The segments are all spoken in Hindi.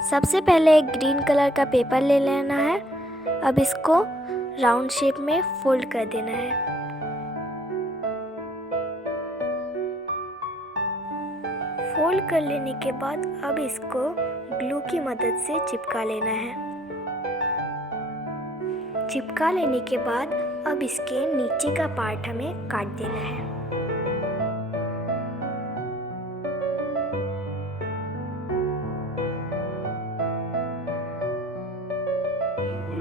सबसे पहले एक ग्रीन कलर का पेपर ले लेना है। अब इसको राउंड शेप में फोल्ड कर देना है। फोल्ड कर लेने के बाद अब इसको ग्लू की मदद से चिपका लेना है। चिपका लेने के बाद अब इसके नीचे का पार्ट हमें काट देना है।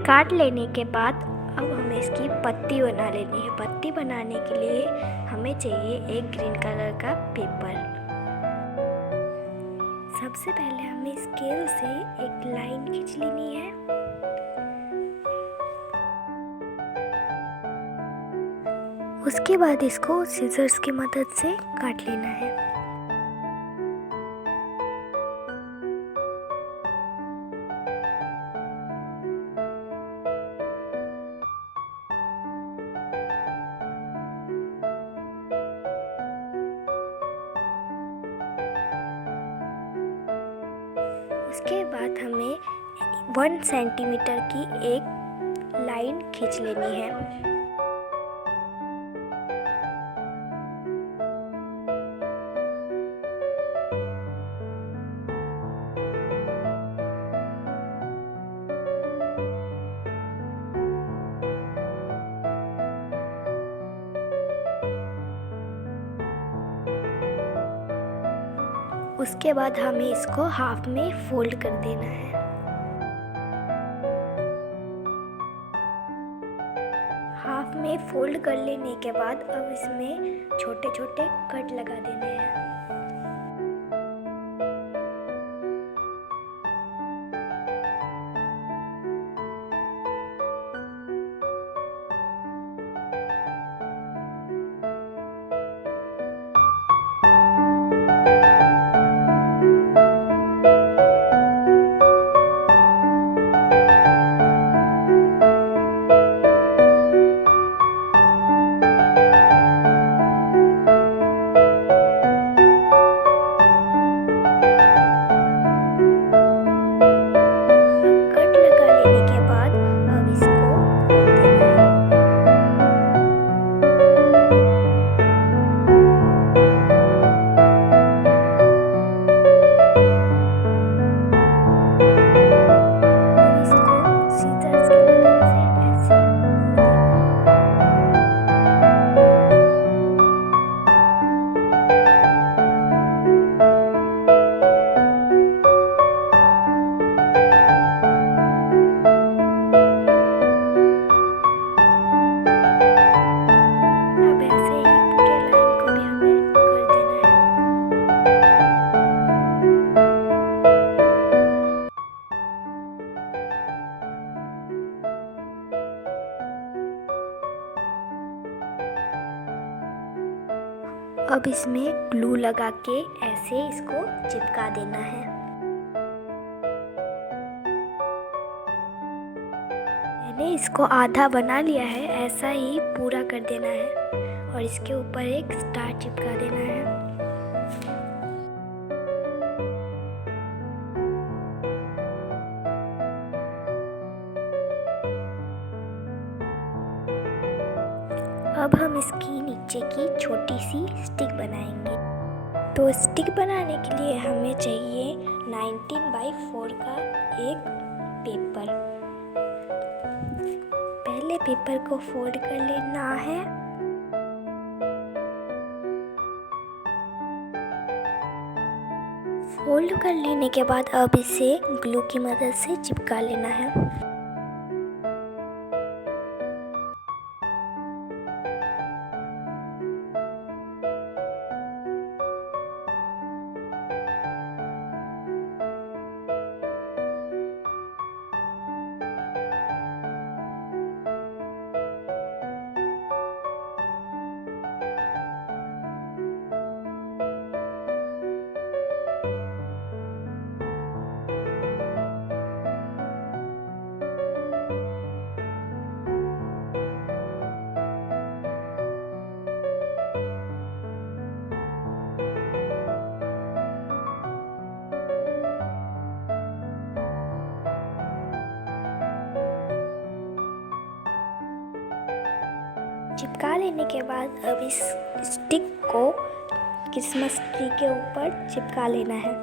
काट लेने के बाद अब हमें इसकी पत्ती बना लेनी है। पत्ती बनाने के लिए हमें चाहिए एक ग्रीन कलर का पेपर। सबसे पहले हमें स्केल से एक लाइन खींच लेनी है। उसके बाद इसको सीजर्स की मदद से काट लेना है। उसके बाद हमें 1 सेंटीमीटर की एक लाइन खींच लेनी है। उसके बाद हमें इसको हाफ में फोल्ड कर देना है। हाफ में फोल्ड कर लेने के बाद अब इसमें छोटे छोटे कट लगा देने हैं। अब इसमें ग्लू लगा के ऐसे इसको चिपका देना है। मैंने इसको आधा बना लिया है, ऐसा ही पूरा कर देना है और इसके ऊपर एक स्टार चिपका देना है। अब हम इसकी नीचे की छोटी सी स्टिक बनाएंगे। तो स्टिक बनाने के लिए हमें चाहिए 19x4 का एक पेपर। पहले पेपर को फोल्ड कर लेना है। फोल्ड कर लेने के बाद अब इसे ग्लू की मदद से चिपका लेना है। चिपका लेने के बाद अब इस स्टिक को क्रिसमस ट्री के ऊपर चिपका लेना है।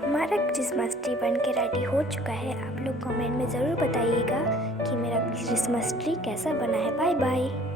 हमारा क्रिसमस ट्री बन के रेडी हो चुका है। आप लोग कमेंट में ज़रूर बताइएगा कि मेरा क्रिसमस ट्री कैसा बना है। Bye bye.